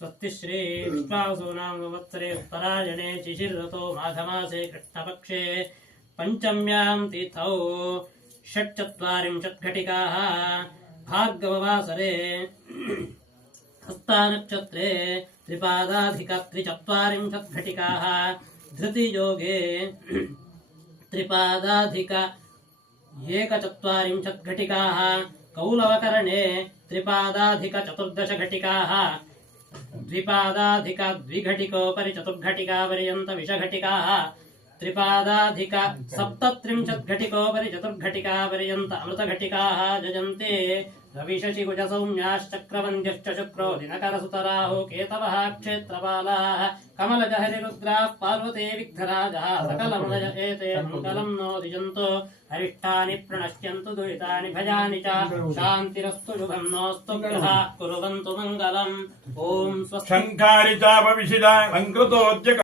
स्वस्ति श्री विश्वावसूनां संवत्सरे उत्तरायणे शिशिरतो माघमासे कृष्णपक्षे पंचम्यां तिथौ 46 घटिकाः भार्गववासरे हस्तानक्षत्रे त्रिपादाधिक 43 घटिकाः धृतियोगे त्रिपादाधिक 41 घटिकाः कौलवकरणे त्रिपादाधिक 14 घटिकाः द्विपादाधिक 2 घटिकोपरि 4 घटिका पर्यन्त विषघटिकाः त्रिपादाधिक 37 घटिकोपरि 4 घटिका पर्यन्त अमृतघटिकाः जयन्ते रविशशि कुजसौम्याश्चक्रवन्द्यश्च शुक्रो दिनकरसुतराहो केतवः क्षेत्रपालाः कमलजहरिरुद्राः पार्वती विघ्नराजः सकलमुदय एते मङ्गलं नोदिजन्तो अरिष्टानि प्रणश्यन्तु दुरितानि भयानि च शान्तिरस्तु शुभं नोऽस्तु गृहाः कुर्वन्तु मङ्गलम् ॐ स्वस्ति।